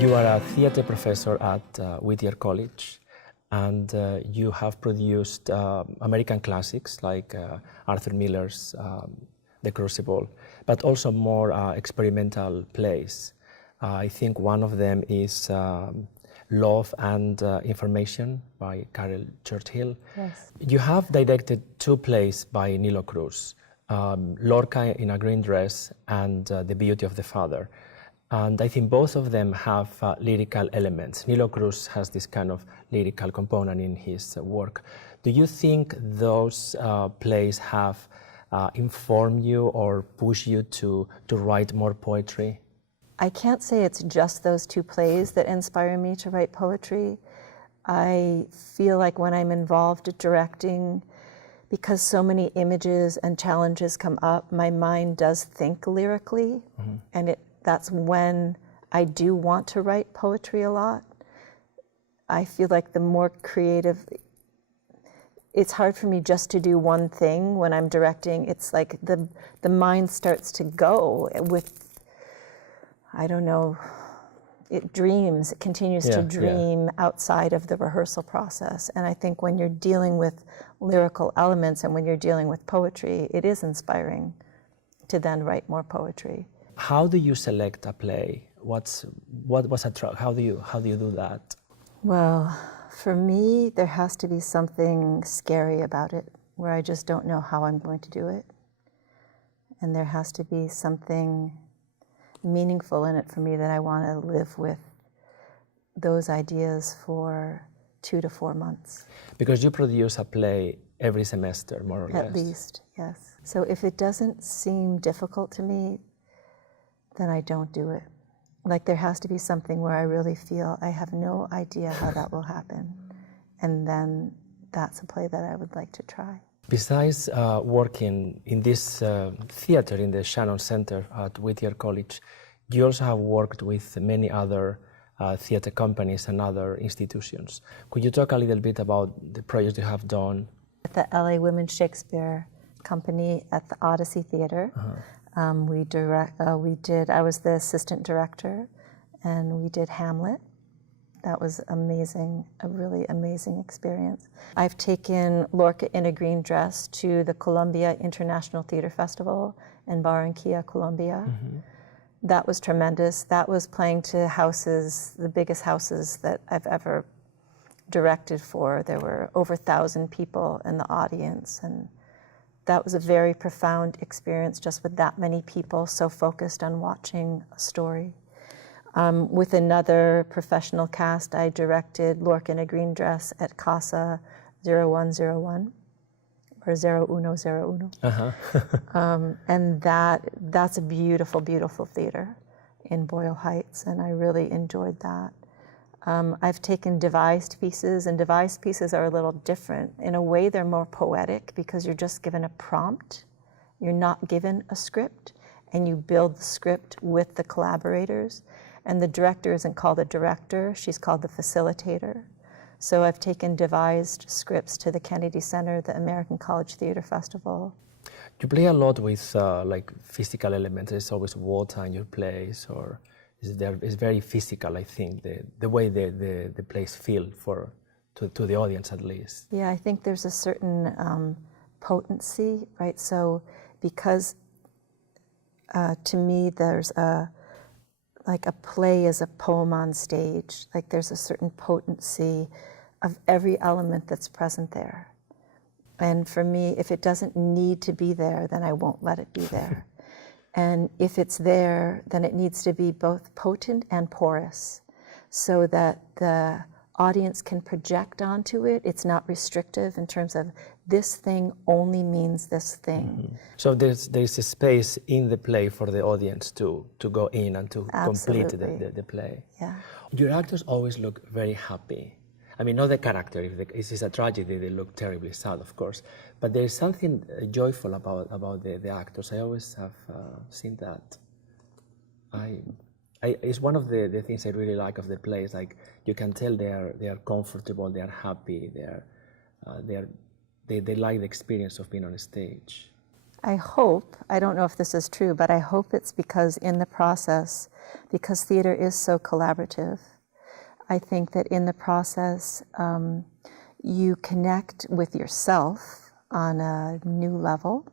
You are a theater professor at Whittier College, and you have produced American classics like Arthur Miller's The Crucible, but also more experimental plays. I think one of them is Love and Information by Carol Churchill. Yes. You have directed two plays by Nilo Cruz, Lorca in a Green Dress and The Beauty of the Father. And I think both of them have lyrical elements. Nilo Cruz has this kind of lyrical component in his work. Do you think those plays have informed you or pushed you to write more poetry? I can't say it's just those two plays that inspire me to write poetry. I feel like when I'm involved directing, because so many images and challenges come up, my mind does think lyrically, and that's when I do want to write poetry a lot. I feel like the more creative, it's hard for me just to do one thing when I'm directing. It's like the mind starts to go with, I don't know, it dreams, it continues to dream outside of the rehearsal process. And I think when you're dealing with lyrical elements and when you're dealing with poetry, it is inspiring to then write more poetry. How do you select a play? How do you do that? Well, for me, there has to be something scary about it, where I just don't know how I'm going to do it. And there has to be something meaningful in it for me that I want to live with those ideas for 2 to 4 months. Because you produce a play every semester, more or less. At least, yes. So if it doesn't seem difficult to me, then I don't do it. Like there has to be something where I really feel I have no idea how that will happen. And then that's a play that I would like to try. Besides working in this theater in the Shannon Center at Whittier College, you also have worked with many other theater companies and other institutions. Could you talk a little bit about the projects you have done? At the LA Women's Shakespeare Company at the Odyssey Theater, I was the assistant director, and we did Hamlet. That was amazing, a really amazing experience. I've taken Lorca in a Green Dress to the Columbia International Theater Festival in Barranquilla, Colombia. That was tremendous. That was playing to houses, the biggest houses that I've ever directed for. There were over 1,000 people in the audience, and that was a very profound experience just with that many people so focused on watching a story. With another professional cast, I directed Lorca in a Green Dress at Casa 0101, or 0101. And that's a beautiful, beautiful theater in Boyle Heights, and I really enjoyed that. I've taken devised pieces, and devised pieces are a little different. In a way, they're more poetic because you're just given a prompt. You're not given a script, and you build the script with the collaborators. And the director isn't called a director, she's called the facilitator. So I've taken devised scripts to the Kennedy Center, the American College Theater Festival. You play a lot with like physical elements. There's always water in your plays, or it's very physical, I think, the way the plays feel to the audience at least. Yeah, I think there's a certain potency, right? So because to me there's like a play is a poem on stage, like there's a certain potency of every element that's present there. And for me, if it doesn't need to be there, then I won't let it be there. And if it's there, then it needs to be both potent and porous so that the audience can project onto it. It's not restrictive in terms of this thing only means this thing. So there's a space in the play for the audience to go in and to complete the play. Yeah. Your actors always look very happy. I mean, not the character. If it is a tragedy, they look terribly sad, of course. But there is something joyful about the actors. I always have seen that. It's one of the things I really like of the plays. Like you can tell they are comfortable, they are happy, they like the experience of being on a stage. I hope, I don't know if this is true, but I hope it's because in the process, because theater is so collaborative, I think that in the process, you connect with yourself on a new level,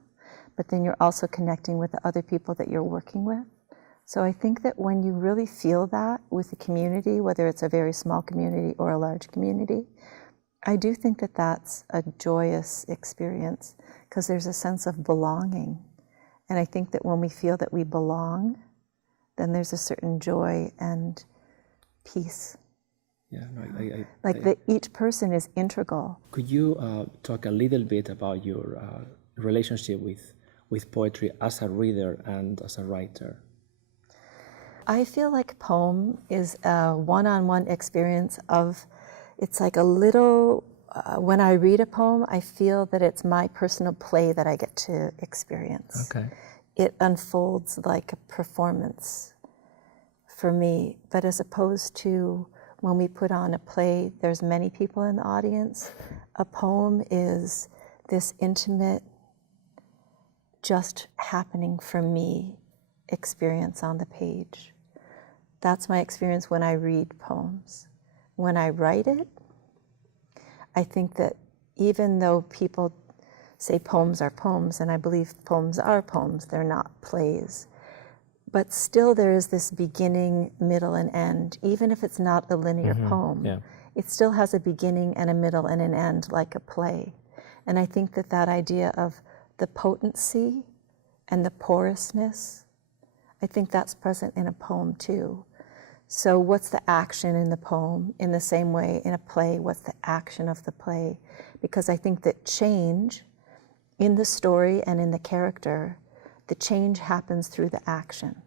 but then you're also connecting with the other people that you're working with. So I think that when you really feel that with the community, whether it's a very small community or a large community, I do think that that's a joyous experience because there's a sense of belonging. And I think that when we feel that we belong, then there's a certain joy and peace. Yeah, no, that each person is integral. Could you talk a little bit about your relationship with poetry as a reader and as a writer? I feel like poem is a one-on-one experience of, it's like a little, when I read a poem, I feel that it's my personal play that I get to experience. Okay. It unfolds like a performance for me, but as opposed to when we put on a play, there's many people in the audience. A poem is this intimate, just happening for me experience on the page. That's my experience when I read poems. When I write it, I think that even though people say poems are poems, and I believe poems are poems, they're not plays, but still there is this beginning, middle, and end. Even if it's not a linear poem, it still has a beginning and a middle and an end like a play. And I think that that idea of the potency and the porousness, I think that's present in a poem too. So what's the action in the poem? In the same way, in a play, what's the action of the play? Because I think that change in the story and in the character, the change happens through the action.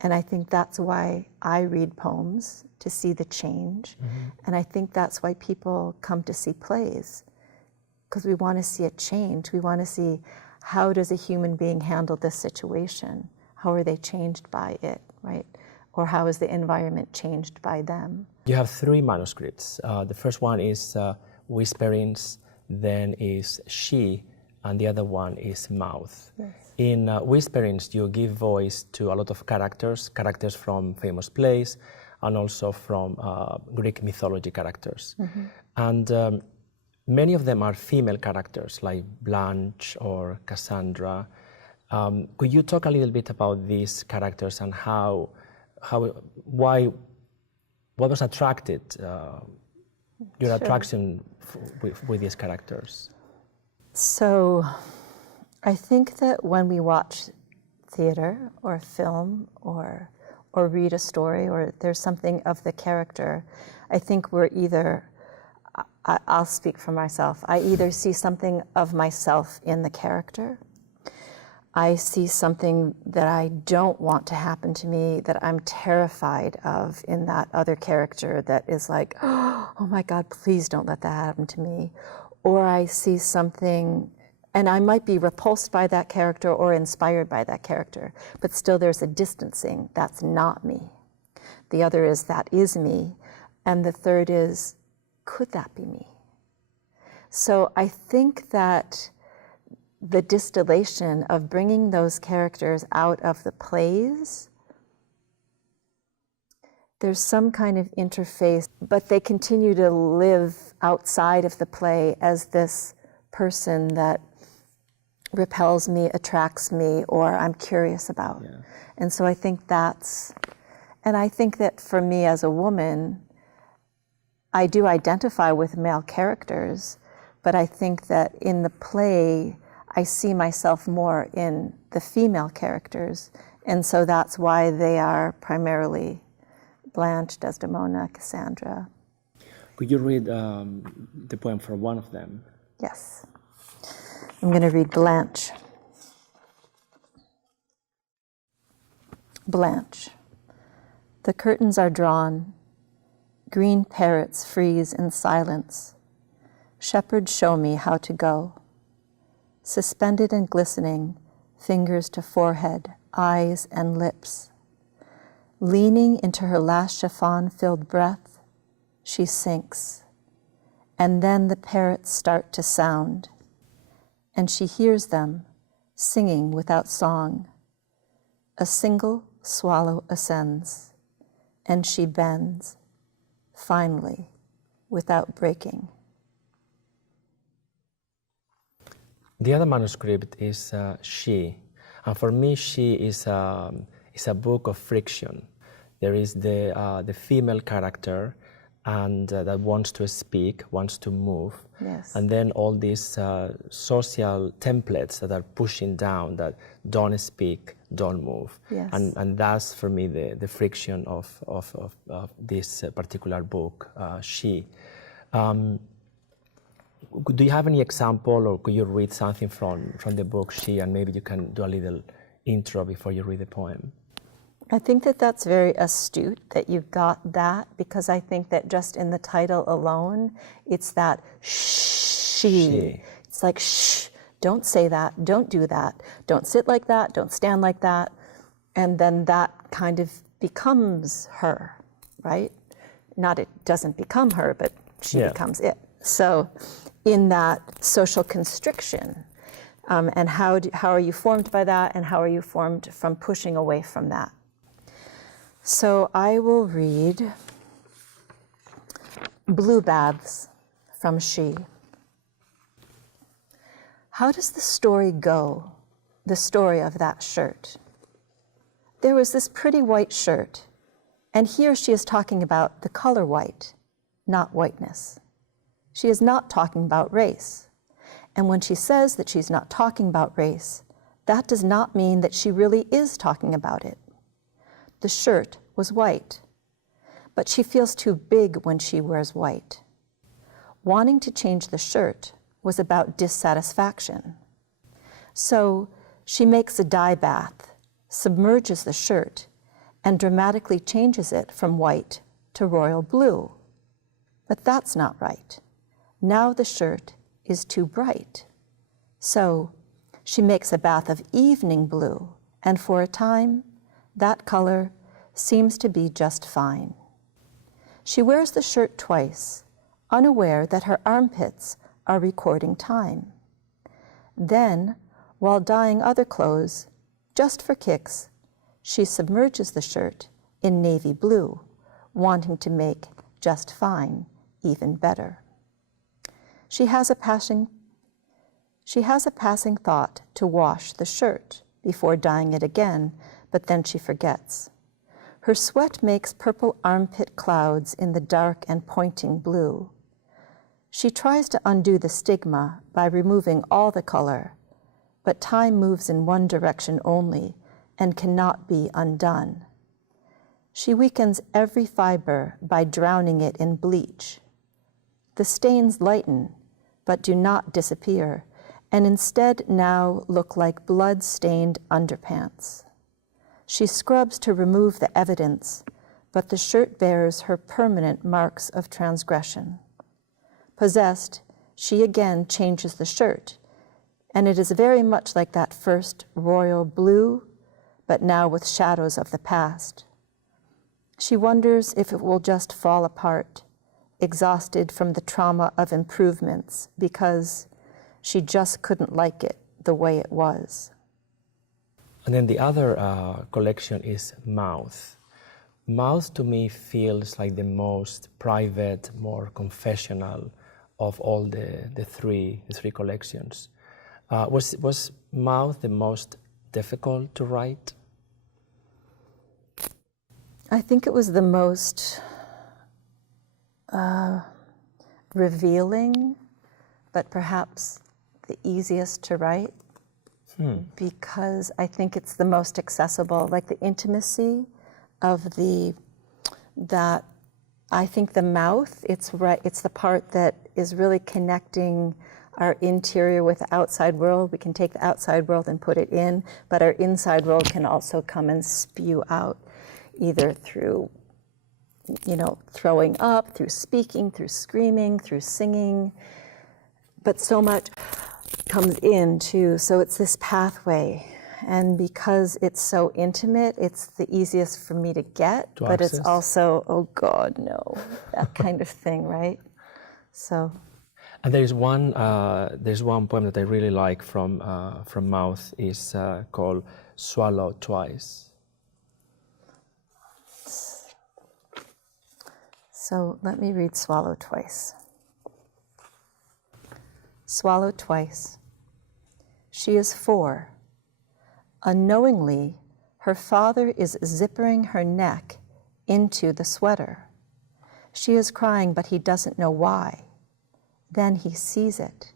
And I think that's why I read poems, to see the change. And I think that's why people come to see plays, because we want to see a change. We want to see, how does a human being handle this situation? How are they changed by it, right? Or how is the environment changed by them? You have 3 manuscripts. The first one is Whisperings, then is She, and the other one is Mouth. Yes. In Whisperings, you give voice to a lot of characters from famous plays, and also from Greek mythology characters. And many of them are female characters, like Blanche or Cassandra. Could you talk a little bit about these characters and what was attracted, your attraction with these characters? So I think that when we watch theater or film or read a story, or there's something of the character, I think we're either, I'll speak for myself, I either see something of myself in the character, I see something that I don't want to happen to me, that I'm terrified of in that other character that is like, oh my God, please don't let that happen to me. Or I see something, and I might be repulsed by that character or inspired by that character, but still there's a distancing, that's not me. The other is, that is me. And the third is, could that be me? So I think that the distillation of bringing those characters out of the plays, there's some kind of interface, but they continue to live outside of the play as this person that repels me, attracts me, or I'm curious about. Yeah. And so I think and I think that for me as a woman, I do identify with male characters, but I think that in the play, I see myself more in the female characters, and so that's why they are primarily Blanche, Desdemona, Cassandra. Could you read the poem for one of them? Yes. I'm going to read Blanche. Blanche. The curtains are drawn. Green parrots freeze in silence. Shepherds show me how to go. Suspended and glistening, fingers to forehead, eyes and lips. Leaning into her last chiffon-filled breath, she sinks. And then the parrots start to sound, and she hears them, singing without song. A single swallow ascends, and she bends, finally, without breaking. The other manuscript is She, and for me, She is a book of friction. There is the female character, and that wants to speak, wants to move, Yes. and then all these social templates that are pushing down, that don't speak, don't move, Yes. and that's for me the friction of this particular book, She. Do you have any example, or could you read something from the book She, and maybe you can do a little intro before you read the poem? I think that that's very astute that you've got that, because I think that just in the title alone, it's that she. It's like, shh, don't say that, don't do that, don't sit like that, don't stand like that. And then that kind of becomes her, right? Not it doesn't become her, but she becomes it. So in that social constriction, and how are you formed by that, and how are you formed from pushing away from that? So I will read Blue Baths from She. How does the story go, the story of that shirt? There was this pretty white shirt, and here she is talking about the color white, not whiteness. She is not talking about race. And when she says that she's not talking about race, that does not mean that she really is talking about it. The shirt was white, but she feels too big when she wears white. Wanting to change the shirt was about dissatisfaction. So she makes a dye bath, submerges the shirt, and dramatically changes it from white to royal blue. But that's not right. Now the shirt is too bright. So she makes a bath of evening blue, and for a time, that color seems to be just fine. She wears the shirt twice, unaware that her armpits are recording time. Then, while dyeing other clothes, just for kicks, she submerges the shirt in navy blue, wanting to make just fine even better. She has a passing thought to wash the shirt before dyeing it again, but then she forgets. Her sweat makes purple armpit clouds in the dark and pointing blue. She tries to undo the stigma by removing all the color, but time moves in one direction only and cannot be undone. She weakens every fiber by drowning it in bleach. The stains lighten, but do not disappear, and instead now look like blood-stained underpants. She scrubs to remove the evidence, but the shirt bears her permanent marks of transgression. Possessed, she again changes the shirt, and it is very much like that first royal blue, but now with shadows of the past. She wonders if it will just fall apart, exhausted from the trauma of improvements, because she just couldn't like it the way it was. And then the other collection is Mouth. Mouth to me feels like the most private, more confessional of all the three collections. Was Mouth the most difficult to write? I think it was the most revealing, but perhaps the easiest to write. Because I think it's the most accessible, like the intimacy of that I think the mouth, it's the part that is really connecting our interior with the outside world. We can take the outside world and put it in, but our inside world can also come and spew out, either through, throwing up, through speaking, through screaming, through singing, but so much comes in too. So it's this pathway, and because it's so intimate, it's the easiest for me to get, but access. It's also, oh God, no, that kind of thing, right? So. And there's one poem that I really like from Mouth, is called Swallow Twice. So let me read Swallow Twice. Swallow twice. She is 4. Unknowingly, her father is zippering her neck into the sweater. She is crying, but he doesn't know why. Then he sees it.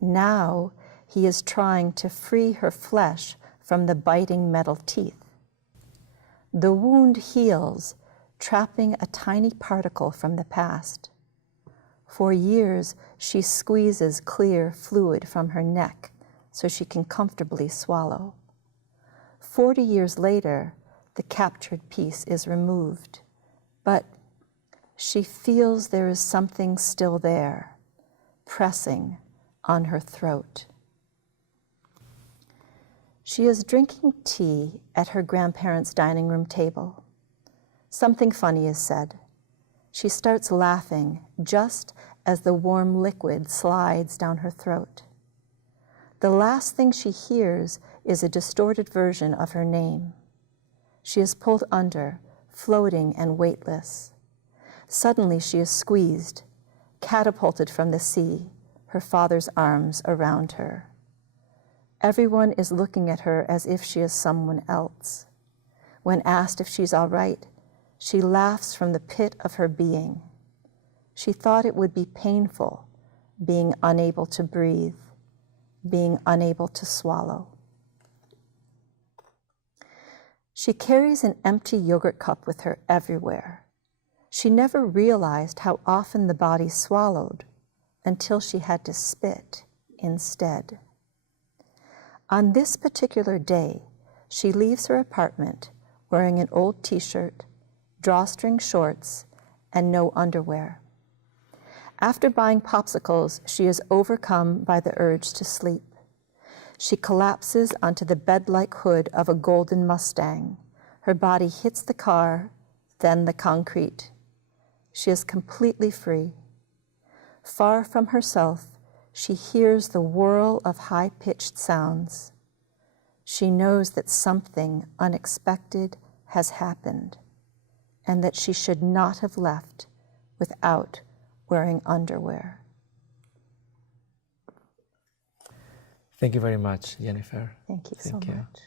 Now he is trying to free her flesh from the biting metal teeth. The wound heals, trapping a tiny particle from the past. For years, she squeezes clear fluid from her neck so she can comfortably swallow. 40 years later, the captured piece is removed, but she feels there is something still there, pressing on her throat. She is drinking tea at her grandparents' dining room table. Something funny is said. She starts laughing just as the warm liquid slides down her throat. The last thing she hears is a distorted version of her name. She is pulled under, floating and weightless. Suddenly she is squeezed, catapulted from the sea, her father's arms around her. Everyone is looking at her as if she is someone else. When asked if she's all right, she laughs from the pit of her being. She thought it would be painful, being unable to breathe, being unable to swallow. She carries an empty yogurt cup with her everywhere. She never realized how often the body swallowed until she had to spit instead. On this particular day, she leaves her apartment wearing an old t-shirt, drawstring shorts, and no underwear. After buying popsicles, she is overcome by the urge to sleep. She collapses onto the bed-like hood of a golden Mustang. Her body hits the car, then the concrete. She is completely free. Far from herself, she hears the whirl of high-pitched sounds. She knows that something unexpected has happened, and that she should not have left without wearing underwear. Thank you very much, Jennifer. Thank you so much.